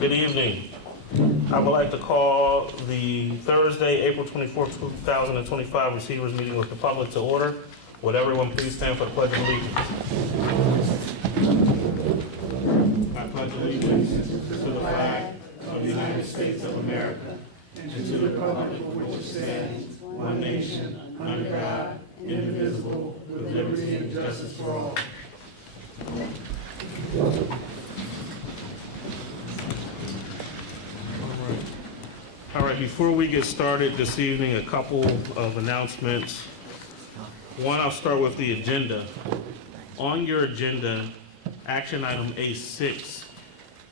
Good evening. I would like to call the Thursday, April 24th, 2025 Receivers Meeting with the Public to order. Would everyone please stand for the Pledge of Allegiance? I pledge allegiance to the flag of the United States of America and to the republic for which it stands, one nation, under God, indivisible, with liberty and justice for all. All right, before we get started this evening, a couple of announcements. One, I'll start with the agenda. On your agenda, action item A6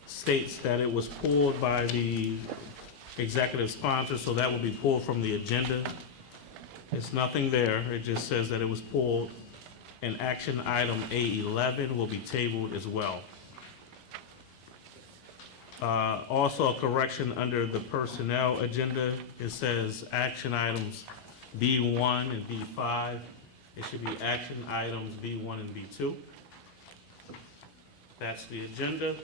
states that it was pulled by the executive sponsor, so that will be pulled from the agenda. It's nothing there, it just says that it was pulled. And action item A11 will be tabled as well. Also, a correction under the personnel agenda. It says action items B1 and B5. It should be action items B1 and B2. That's the agenda.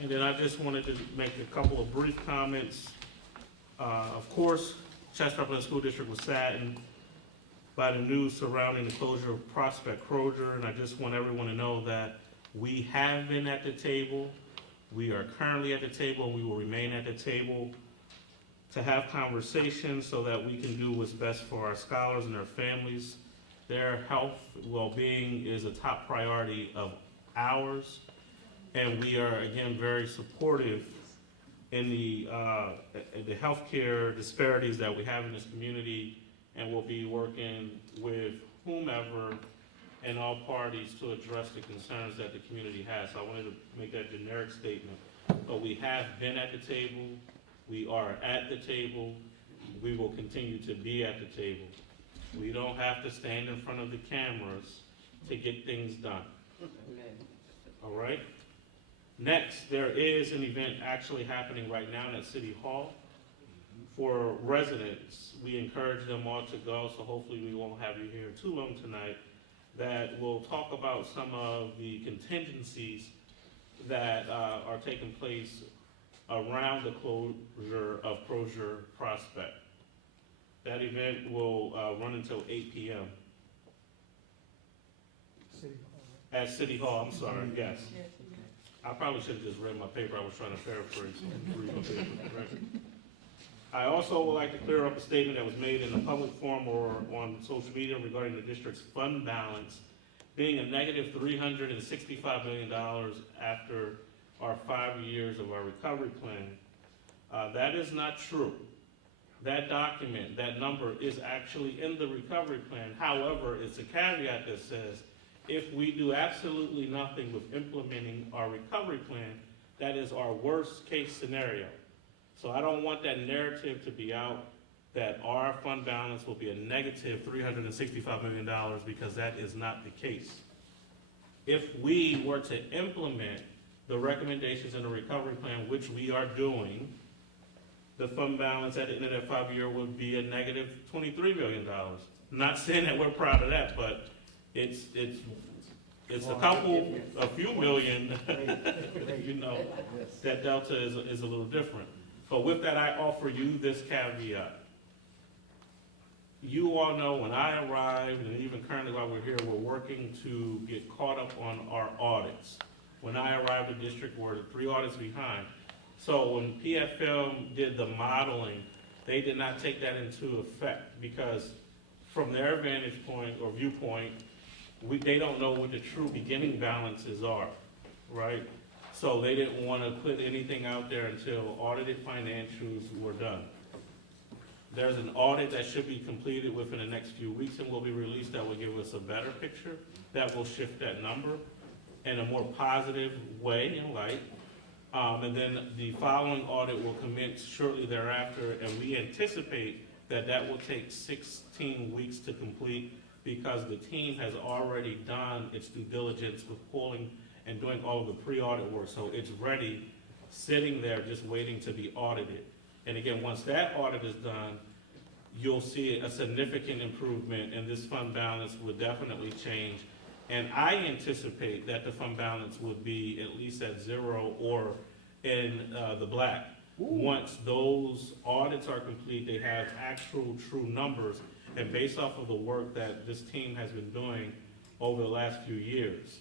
And then I just wanted to make a couple of brief comments. Of course, Chester Upland School District was saddened by the news surrounding the closure of Prospect Crozier, and I just want everyone to know that we have been at the table, we are currently at the table, and we will remain at the table to have conversations so that we can do what's best for our scholars and their families. Their health, well-being is a top priority of ours, and we are, again, very supportive in the healthcare disparities that we have in this community, and we'll be working with whomever and all parties to address the concerns that the community has. So I wanted to make that generic statement. But we have been at the table, we are at the table, we will continue to be at the table. We don't have to stand in front of the cameras to get things done. All right? Next, there is an event actually happening right now at City Hall. For residents, we encourage them all to go, so hopefully we won't have you here too long tonight, that will talk about some of the contingencies that are taking place around the closure of Crozier Prospect. That event will run until 8 p.m. At City Hall, I'm sorry, yes. I probably should have just read my paper. I was trying to paraphrase and read my paper. Right? I also would like to clear up a statement that was made in a public forum or on social media regarding the district's fund balance being a negative $365 million after our 5 years of our recovery plan. That is not true. That document, that number is actually in the recovery plan. However, it's a caveat that says if we do absolutely nothing with implementing our recovery plan, that is our worst case scenario. So I don't want that narrative to be out that our fund balance will be a negative $365 million, because that is not the case. If we were to implement the recommendations in the recovery plan, which we are doing, the fund balance at the end of that 5 year would be a negative $23 million. Not saying that we're proud of that, but it's a few million, you know, that delta is a little different. But with that, I offer you this caveat. You all know when I arrived, and even currently while we're here, we're working to get caught up on our audits. When I arrived at district, we're 3 audits behind. So when PFM did the modeling, they did not take that into effect, because from their vantage point or viewpoint, they don't know what the true beginning balances are, right? So they didn't want to put anything out there until audited financials were done. There's an audit that should be completed within the next few weeks and will be released that will give us a better picture, that will shift that number in a more positive way and light. And then the following audit will commence shortly thereafter, and we anticipate that that will take 16 weeks to complete, because the team has already done its due diligence with pulling and doing all of the pre-audit work. So it's ready, sitting there, just waiting to be audited. And again, once that audit is done, you'll see a significant improvement, and this fund balance will definitely change. And I anticipate that the fund balance would be at least at zero or in the black. Once those audits are complete, they have actual true numbers, and based off of the work that this team has been doing over the last few years.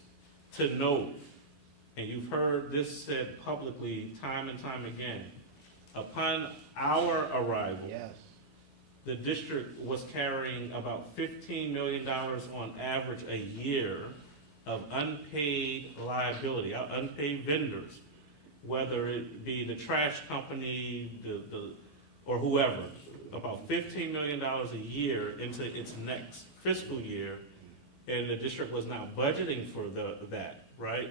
To note, and you've heard this said publicly time and time again, upon our arrival, Yes. the district was carrying about $15 million on average a year of unpaid liability, unpaid vendors, whether it be the trash company, or whoever, about $15 million a year into its next fiscal year, and the district was not budgeting for that, right?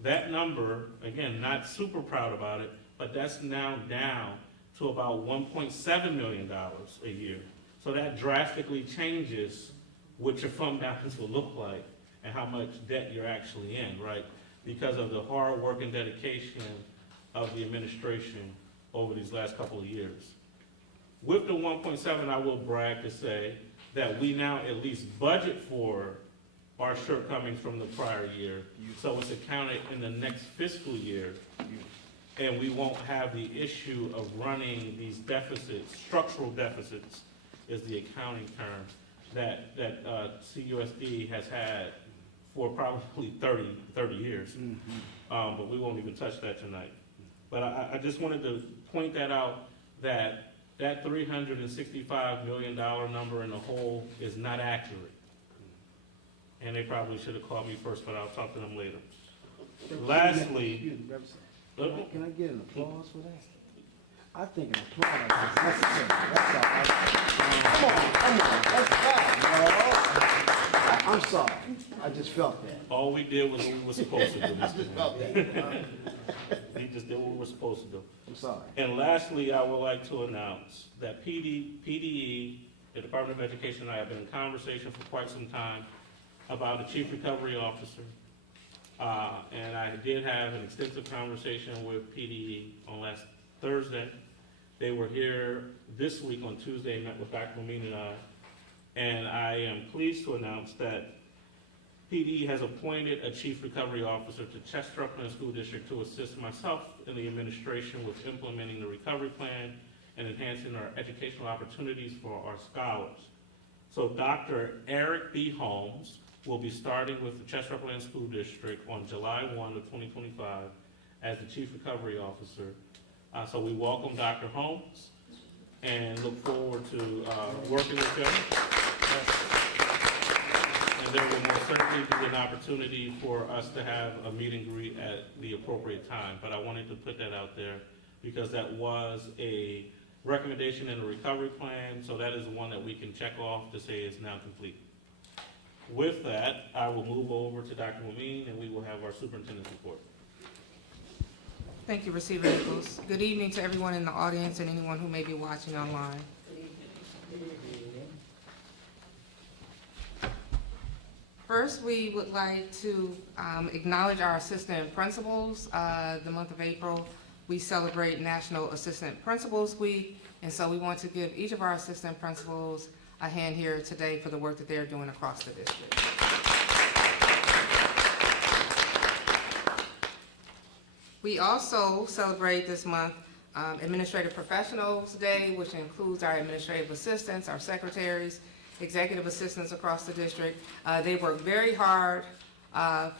That number, again, not super proud about it, but that's now down to about $1.7 million a year. So that drastically changes what your fund balance will look like and how much debt you're actually in, right? Because of the hard work and dedication of the administration over these last couple of years. With the 1.7, I will brag to say that we now at least budget for our shortcomings from the prior year, so it's accounted in the next fiscal year, and we won't have the issue of running these deficits, structural deficits is the accounting term, that CUSD has had for probably 30 years. But we won't even touch that tonight. But I just wanted to point that out, that $365 million number in the whole is not accurate. And they probably should have called me first, but I'll talk to them later. Lastly, Can I get an applause for that? I think an applause is necessary. That's all. Come on, let's clap. I'm sorry, I just felt that. all we did was what we were supposed to do. I just felt that. We just did what we were supposed to do. I'm sorry. And lastly, I would like to announce that PDE, the Department of Education, and I have been in conversation for quite some time about a chief recovery officer. And I did have an extensive conversation with PDE on last Thursday. They were here this week on Tuesday, met with Dr. Momin and I am pleased to announce that PDE has appointed a chief recovery officer to Chester Upland School District to assist myself in the administration with implementing the recovery plan and enhancing our educational opportunities for our scholars. So Dr. Eric B. Holmes will be starting with the Chester Upland School District on July 1 of 2025 as the chief recovery officer. So we welcome Dr. Holmes and look forward to working with him. And there will most certainly be an opportunity for us to have a meet and greet at the appropriate time. But I wanted to put that out there because that was a recommendation in the recovery plan, so that is the one that we can check off to say is now complete. With that, I will move over to Dr. Momin and we will have our superintendent's report. Thank you, Receiver Nichols. Good evening to everyone in the audience and anyone who may be watching online. First, we would like to acknowledge our assistant principals. The month of April, we celebrate National Assistant Principals Week, and so we want to give each of our assistant principals a hand here today for the work that they're doing across the district. We also celebrate this month Administrative Professionals Day, which includes our administrative assistants, our secretaries, executive assistants across the district. They work very hard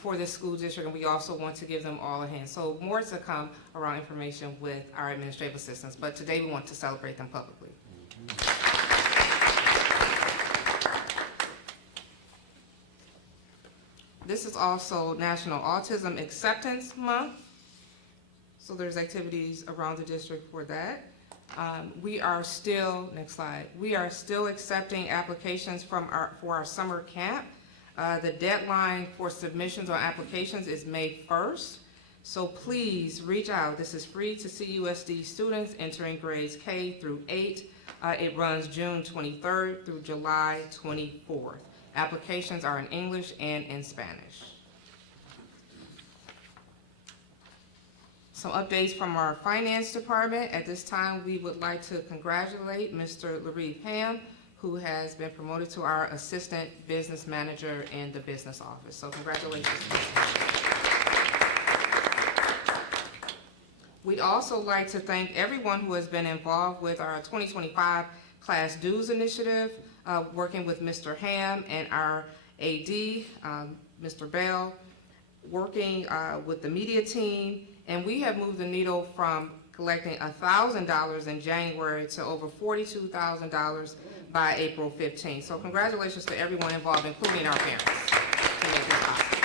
for this school district, and we also want to give them all a hand. So more to come around information with our administrative assistants, but today we want to celebrate them publicly. This is also National Autism Acceptance Month. So there's activities around the district for that. We are still, next slide, we are still accepting applications for our summer camp. The deadline for submissions on applications is May 1st. So please reach out. This is free to CUSD students entering grades K through 8. It runs June 23rd through July 24th. Applications are in English and in Spanish. Some updates from our finance department. At this time, we would like to congratulate Mr. Larry Pam, who has been promoted to our Assistant Business Manager in the business office. So congratulations. We'd also like to thank everyone who has been involved with our 2025 Class Dues Initiative, working with Mr. Ham and our AD, Mr. Bell, working with the media team, and we have moved the needle from collecting $1,000 in January to over $42,000 by April 15th. So congratulations to everyone involved, including our parents, to make this possible.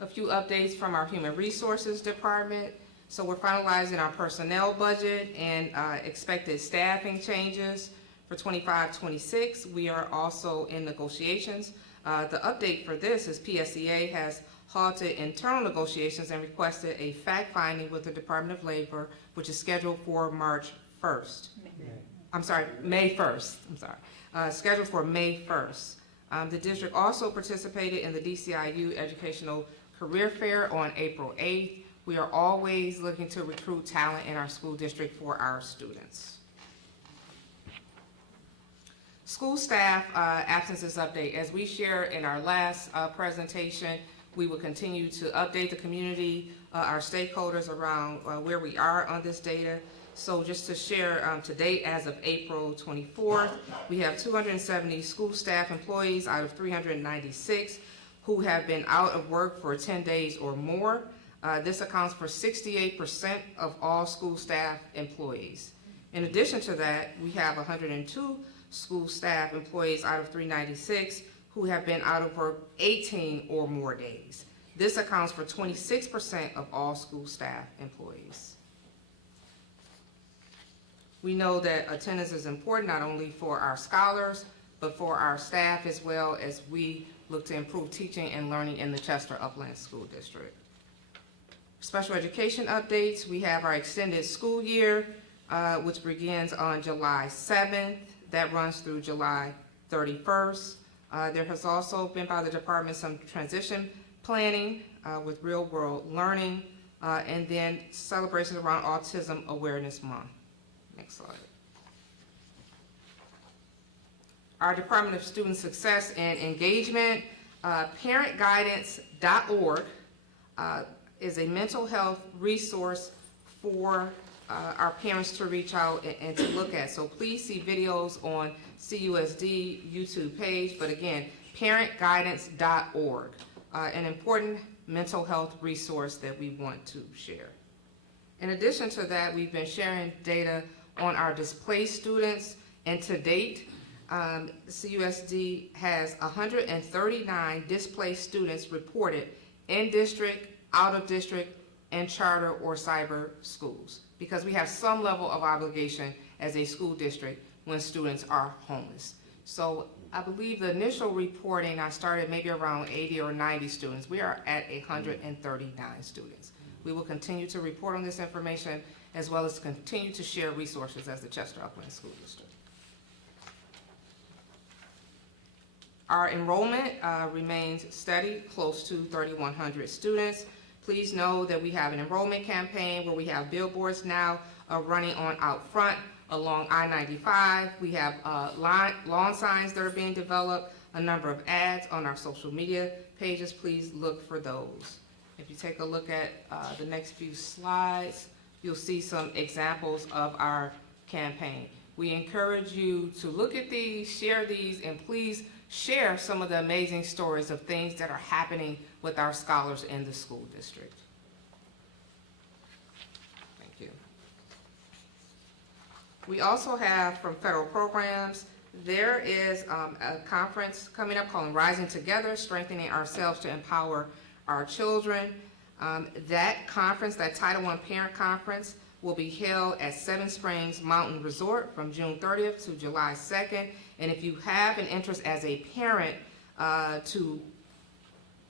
A few updates from our Human Resources Department. So we're finalizing our personnel budget and expected staffing changes for 25-26. We are also in negotiations. The update for this is PSEA has halted internal negotiations and requested a fact-finding with the Department of Labor, which is scheduled for May 1st. Scheduled for May 1st. The district also participated in the DCIU Educational Career Fair on April 8th. We are always looking to recruit talent in our school district for our students. School staff absences update. As we shared in our last presentation, we will continue to update the community, our stakeholders around where we are on this data. So just to share, to date, as of April 24th, we have 270 school staff employees out of 396 who have been out of work for 10 days or more. This accounts for 68% of all school staff employees. In addition to that, we have 102 school staff employees out of 396 who have been out of work 18 or more days. This accounts for 26% of all school staff employees. We know that attendance is important not only for our scholars, but for our staff as well, as we look to improve teaching and learning in the Chester Upland School District. Special education updates, we have our extended school year, which begins on July 7th. That runs through July 31st. There has also been by the department some transition planning with real world learning, and then celebrations around Autism Awareness Month. Next slide. Our Department of Student Success and Engagement, parentguidance.org is a mental health resource for our parents to reach out and to look at. So please see videos on CUSD YouTube page, but again, parentguidance.org, an important mental health resource that we want to share. In addition to that, we've been sharing data on our displaced students, and to date, CUSD has 139 displaced students reported in district, out of district, and charter or cyber schools, because we have some level of obligation as a school district when students are homeless. So I believe the initial reporting, I started maybe around 80 or 90 students. We are at 139 students. We will continue to report on this information as well as continue to share resources as the Chester Upland School District. Our enrollment remains steady, close to 3,100 students. Please know that we have an enrollment campaign where we have billboards now running on out front along I-95. We have lawn signs that are being developed, a number of ads on our social media pages. Please look for those. If you take a look at the next few slides, you'll see some examples of our campaign. We encourage you to look at these, share these, and please share some of the amazing stories of things that are happening with our scholars in the school district. Thank you. We also have from federal programs, there is a conference coming up called Rising Together, Strengthening Ourselves to Empower Our Children. That conference, that Title I Parent Conference, will be held at Seven Springs Mountain Resort from June 30th to July 2nd. And if you have an interest as a parent to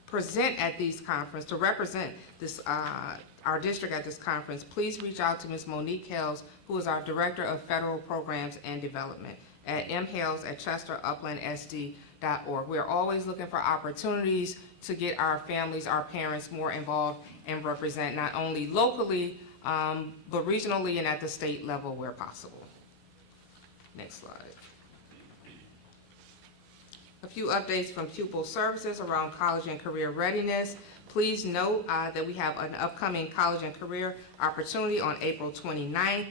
present at these conferences, to represent this our district at this conference, please reach out to Ms. Monique Hales, who is our Director of Federal Programs and Development, at mhales@chesteruplandsd.org. We're always looking for opportunities to get our families, our parents more involved and represent not only locally, but regionally and at the state level where possible. Next slide. A few updates from pupil services around college and career readiness. Please note that we have an upcoming college and career opportunity on April 29th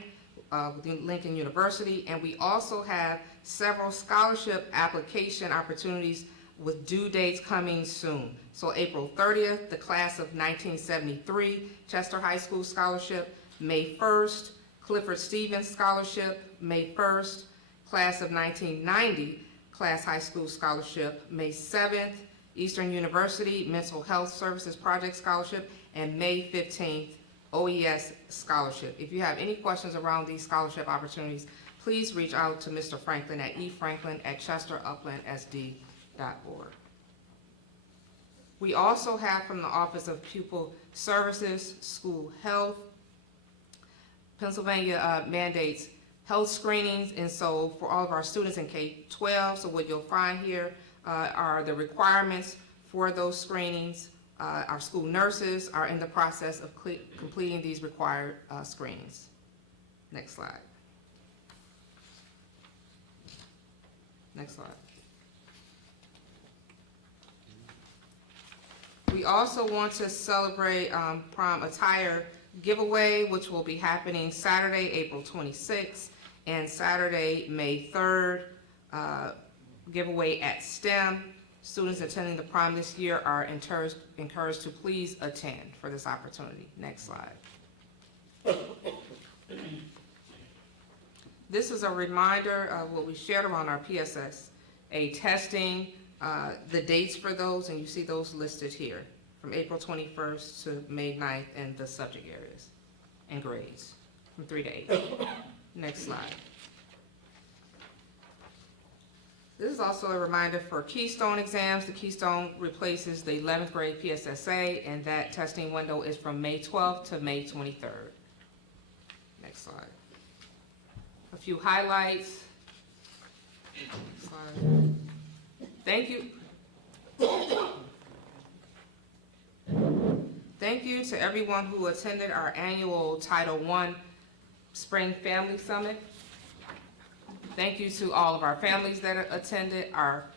with Lincoln University, and we also have several scholarship application opportunities with due dates coming soon. So April 30th, the class of 1973 Chester High School Scholarship. May 1st, Clifford Stevens Scholarship. May 1st, class of 1990 Class High School Scholarship. May 7th, Eastern University Mental Health Services Project Scholarship. And May 15th, OES Scholarship. If you have any questions around these scholarship opportunities, please reach out to Mr. Franklin at efranklin@chesteruplandsd.org. We also have from the Office of Pupil Services, School Health, Pennsylvania mandates health screenings, and so for all of our students in K-12, so what you'll find here are the requirements for those screenings. Our school nurses are in the process of completing these required screenings. Next slide. Next slide. We also want to celebrate prom attire giveaway, which will be happening Saturday, April 26th, and Saturday, May 3rd. Giveaway at STEM. Students attending the prom this year are encouraged to please attend for this opportunity. Next slide. This is a reminder of what we shared around our PSSA testing, the dates for those, and you see those listed here, from April 21st to May 9th, and the subject areas and grades from 3 to 8. Next slide. This is also a reminder for Keystone exams. The Keystone replaces the 11th grade PSSA, and that testing window is from May 12th to May 23rd. Next slide. A few highlights. Next slide. Thank you. Thank you to everyone who attended our annual Title I Spring Family Summit. Thank you to all of our families that attended, our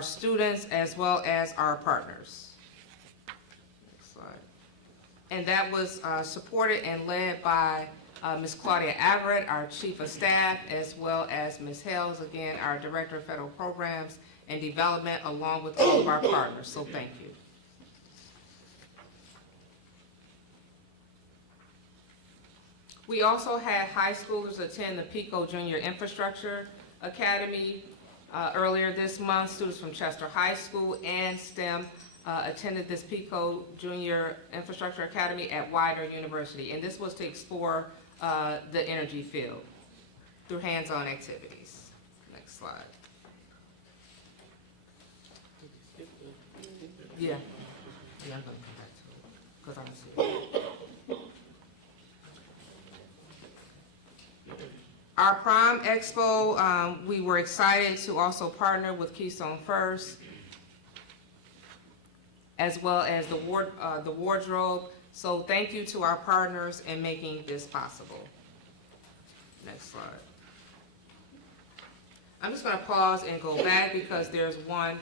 students, as well as our partners. Next slide. And that was supported and led by Ms. Claudia Averett, our Chief of Staff, as well as Ms. Hales, again, our Director of Federal Programs and Development, along with all of our partners, so thank you. We also had high schoolers attend the PICO Junior Infrastructure Academy earlier this month. Students from Chester High School and STEM attended this PICO Junior Infrastructure Academy at Widener University, and this was to explore the energy field through hands-on activities. Next slide. Yeah, I'm gonna come back to it, because I don't see it. Our Prom Expo, we were excited to also partner with Keystone First, as well as the wardrobe. So thank you to our partners in making this possible. Next slide. I'm just gonna pause and go back because there's one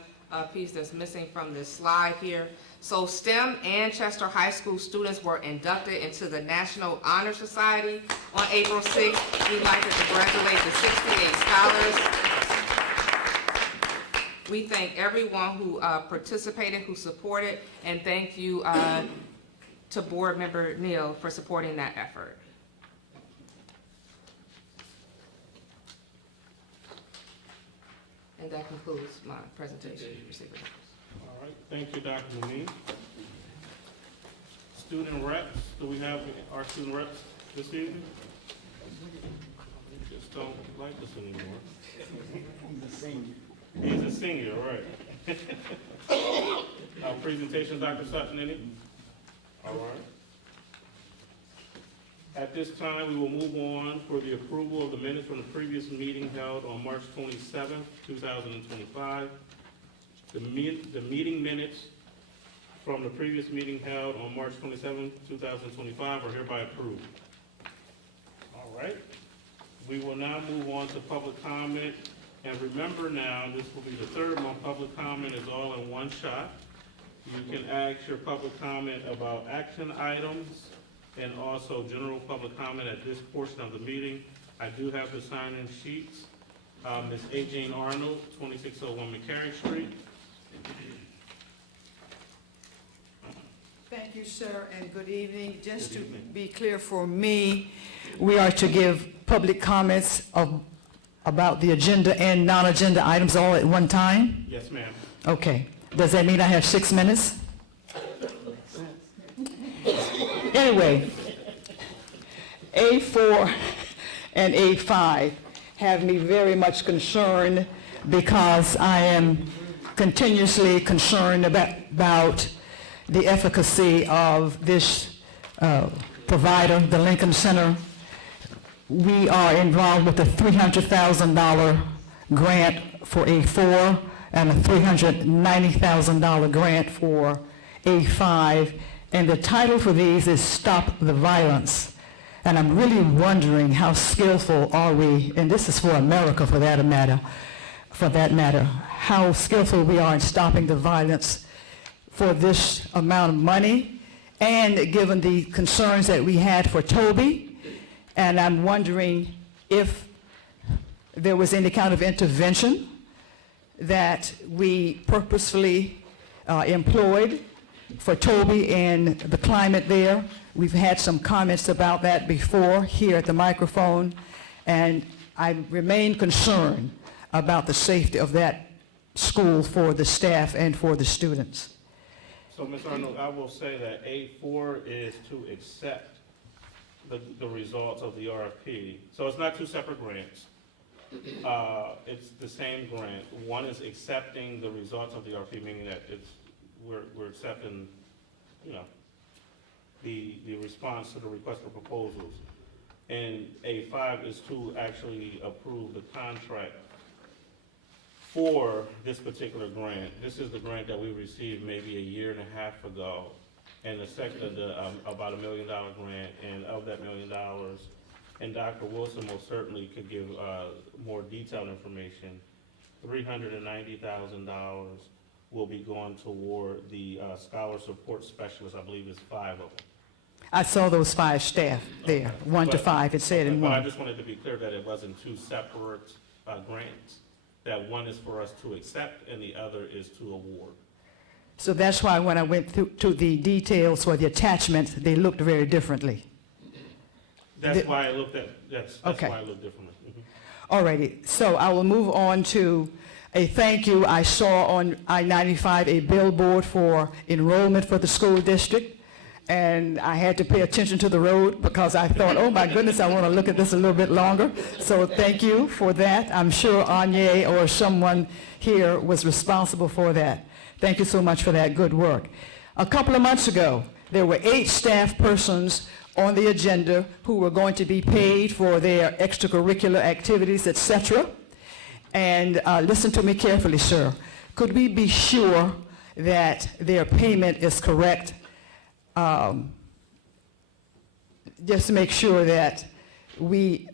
piece that's missing from this slide here. So STEM and Chester High School students were inducted into the National Honor Society on April 6th. We'd like to congratulate the 68 scholars. We thank everyone who participated, who supported, and thank you to Board Member Neal for supporting that effort. And that concludes my presentation. All right, thank you, Dr. Mooney. Student reps, do we have our student reps this evening? Just don't like us anymore. He's a senior. He's a senior, right. Our presentation, Dr. Suttonini? All right. At this time, we will move on for the approval of the minutes from the previous meeting held on March 27th, 2025. The meeting minutes from the previous meeting held on March 27, 2025 are hereby approved. All right. We will now move on to public comment. And remember now, this will be the third month, public comment is all in one shot. You can ask your public comment about action items and also general public comment at this portion of the meeting. I do have the sign-in sheets. Ms. A. Jane Arnold, 2601 McCarry Street. Thank you, sir, and good evening. Just Good to evening. be clear for me, we are to give public comments about the agenda and non-agenda items all at one time? Yes, ma'am. Okay. Does that mean I have 6 minutes? Anyway, A4 and A5 have me very much concerned because I am continuously concerned about the efficacy of this provider, the Lincoln Center. We are involved with a $300,000 grant for A4 and a $390,000 grant for A5. And the title for these is Stop the Violence. And I'm really wondering how skillful are we, and this is for America for that matter, how skillful we are in stopping the violence for this amount of money, and given the concerns that we had for Toby. And I'm wondering if there was any kind of intervention that we purposefully employed for Toby and the climate there. We've had some comments about that before here at the microphone, and I remain concerned about the safety of that school for the staff and for the students. So, Ms. Arnold, I will say that A4 is to accept the results of the RFP. So it's not two separate grants. It's the same grant. One is accepting the results of the RFP, meaning that we're accepting, the response to the request for proposals. And A5 is to actually approve the contract for this particular grant. This is the grant that we received maybe a year and a half ago. And the second, about $1 million grant, and of that $1 million, and Dr. Wilson most certainly could give more detailed information, $390,000 will be going toward the scholar support specialist. I believe it's 5 of them. I saw those 5 staff there, 1 to But- 5, it said in But I 1. just wanted to be clear that it wasn't 2 separate grants, that one is for us to accept and the other is to award. So that's why when I went through to the details or the attachments, they looked very differently. That's The- why I looked at, that's Okay. why I looked differently. Mhm. All righty, so I will move on to a thank you. I saw on I-95 a billboard for enrollment for the school district, and I had to pay attention to the road because I thought, oh my goodness, I want to look at this a little bit longer. So thank you for that. I'm sure Anya or someone here was responsible for that. Thank you so much for that good work. A couple of months ago, there were 8 staff persons on the agenda who were going to be paid for their extracurricular activities, etc. And listen to me carefully, sir. Could we be sure that their payment is correct? Just to make sure that we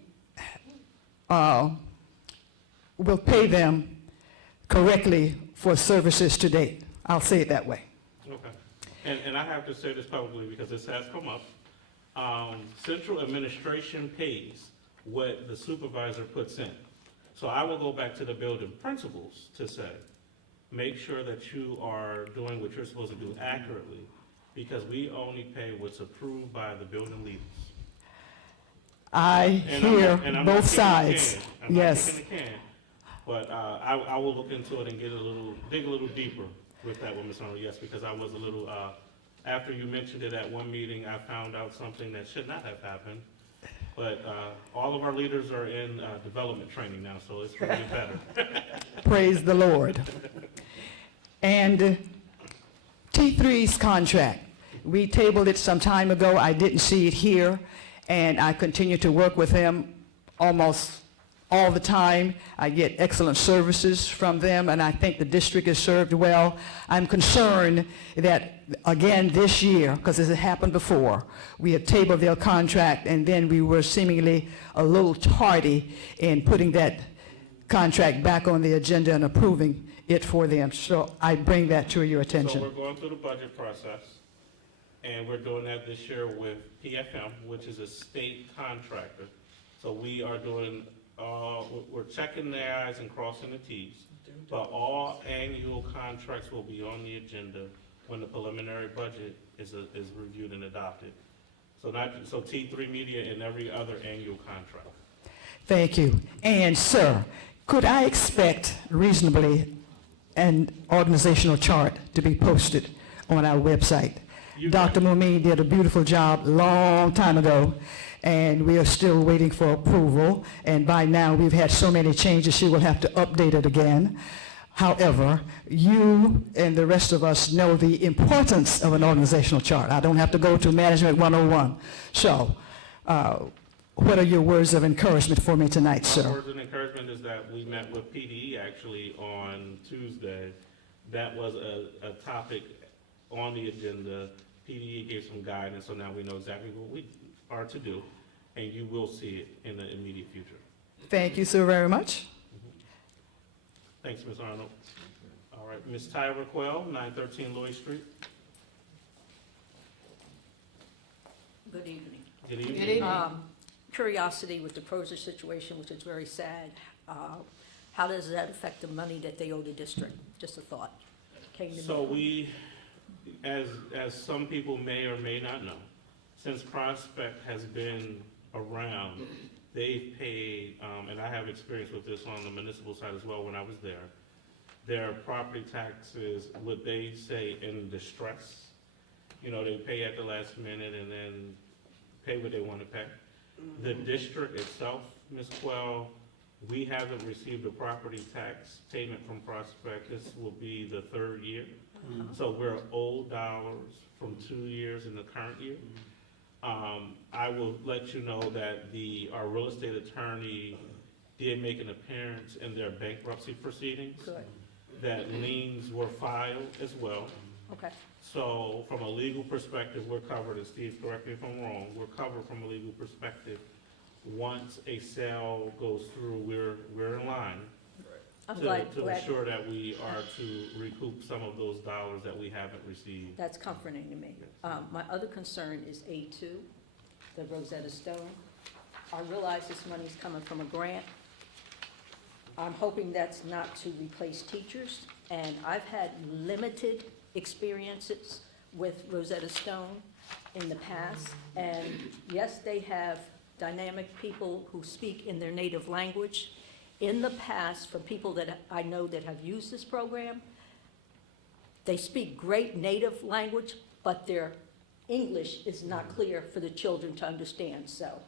will pay them correctly for services to date. I'll say it that way. Okay. And I have to say this publicly because this has come up. Central administration pays what the supervisor puts in. So I will go back to the building principals to say, make sure that you are doing what you're supposed to do accurately, because we only pay what's approved by the building leaders. I And hear I'm not both kicking the sides. can. I'm not Yes. kicking the can. But I will look into it and dig a little deeper with that one, Ms. Arnold, yes, because I was a little, after you mentioned it at one meeting, I found out something that should not have happened. But all of our leaders are in development training now, so it's really better. Praise the Lord. And T3's contract, we tabled it some time ago. I didn't see it here, and I continue to work with him almost all the time. I get excellent services from them, and I think the district is served well. I'm concerned that, again, this year, because this has happened before, we had tabled their contract, and then we were seemingly a little tardy in putting that contract back on the agenda and approving it for them. So I bring that to your So attention. we're going through the budget process, and we're doing that this year with PFM, which is a state contractor. So we are doing, we're checking the i's and crossing the t's, but all annual contracts will be on the agenda when the preliminary budget is reviewed and adopted. So T3 Media and every other annual contract. Thank you. And, sir, could I expect reasonably an organizational chart to be posted on our website? Dr. Mumine did a beautiful job long time ago, and we are still waiting for approval. And by now, we've had so many changes, she will have to update it again. However, you and the rest of us know the importance of an organizational chart. I don't have to go to Management 101. So, what are your words of encouragement for me tonight, My sir? words of encouragement is that we met with PDE actually on Tuesday. That was a topic on the agenda. PDE gave some guidance, so now we know exactly what we are to do, and you will see it in the immediate future. Thank you so very much. Thanks, Ms. Arnold. All right, Ms. Tyra Quell, 913 Lloyd Street. Good evening. Good evening. Good evening. Curiosity with the Proser situation, which is very sad. How does that affect the money that they owe the district? Just a thought. Came to me. So we, as some people may or may not know, since Prospect has been around, they've paid, and I have experience with this on the municipal side as well when I was there, their property taxes, what they say in distress, you know, they pay at the last minute and then pay what they want to pay. The district itself, Ms. Quell, we haven't received a property tax payment from Prospect. This will be the third year. So we're owed dollars from 2 years in the current year. I will let you know that our real estate attorney did make an appearance in their bankruptcy proceedings, Good. that liens were filed as well. Okay. So from a legal perspective, we're covered, and Steve, correct me if I'm wrong, we're covered from a legal perspective. Once a sale goes through, we're in line I'm to glad ensure that we are to recoup some of those dollars that we haven't received. that's comforting to me. My other concern is A2, the Rosetta Stone. I realize this money's coming from a grant. I'm hoping that's not to replace teachers, and I've had limited experiences with Rosetta Stone in the past. And yes, they have dynamic people who speak in their native language. In the past, for people that I know that have used this program, they speak great native language, but their English is not clear for the children to understand. So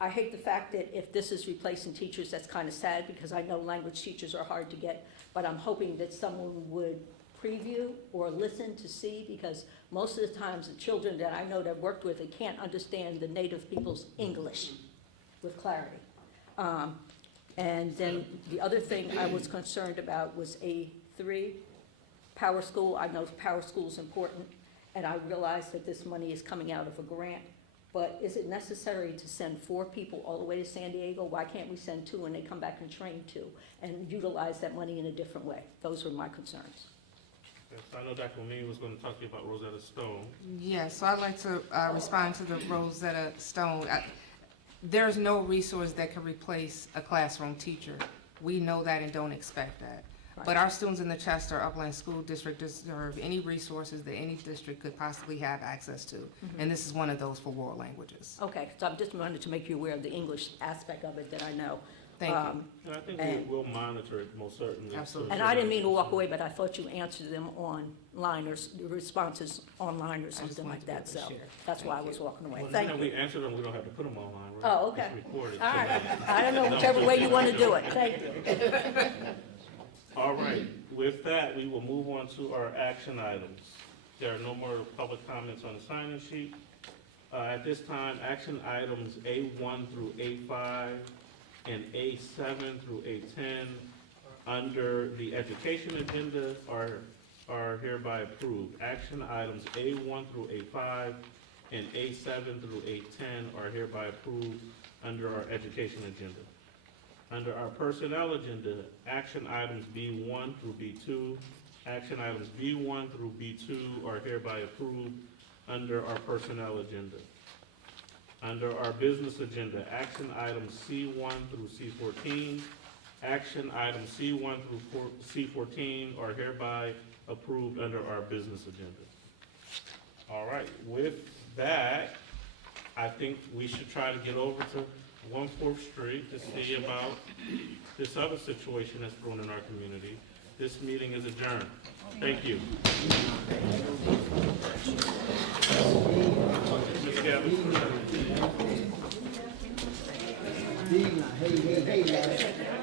I hate the fact that if this is replacing teachers, that's kind of sad, because I know language teachers are hard to get, but I'm hoping that someone would preview or listen to see, because most of the times the children that I know that worked with, they can't understand the native people's English with clarity. And then the other thing I was concerned about was A3, Power School. I know Power School is important, and I realize that this money is coming out of a grant, but is it necessary to send 4 people all the way to San Diego? Why can't we send 2 and they come back and train 2 and utilize that money in a different way? Those were my concerns. Yes, I know Dr. O'Meara was going to talk to you about Rosetta Stone. Yes, so I'd like to respond to the Rosetta Stone. There's no resource that can replace a classroom teacher. We know that and don't expect that. But our students in the Chester Upland School District deserve any resources that any district could possibly have access to. And this is one of those for world languages. Okay, so I just wanted to make you aware of the English aspect of it that I know. Thank you. And I think And- we'll monitor it most certainly. Absolutely. And I didn't mean to walk away, but I thought you answered them online, or the responses online or something wanted like to be able that, to so share. that's why I Thank was you. walking away. Well, Thank now you. we answer them, we don't have to put them online, right? Oh, okay. It's recorded. All so right, now- I don't know, whichever way you want to do it, thank you. All right, with that, we will move on to our action items. There are no more public comments on the sign-in sheet. At this time, action items A1 through A5 and A7 through A10 under the education agenda are hereby approved. Action items A1 through A5 and A7 through A10 are hereby approved under our education agenda. Under our personnel agenda, action items B1 through B2, action items B1 through B2 are hereby approved under our personnel agenda. Under our business agenda, action items C1 through C14, action items C1 through C14 are hereby approved under our business agenda. All right, with that, I think we should try to get over to 1/4 Street to see about this other situation that's brewing in our community. This meeting is adjourned. Thank you. Ms. Gabbard. Hey, hey, hey,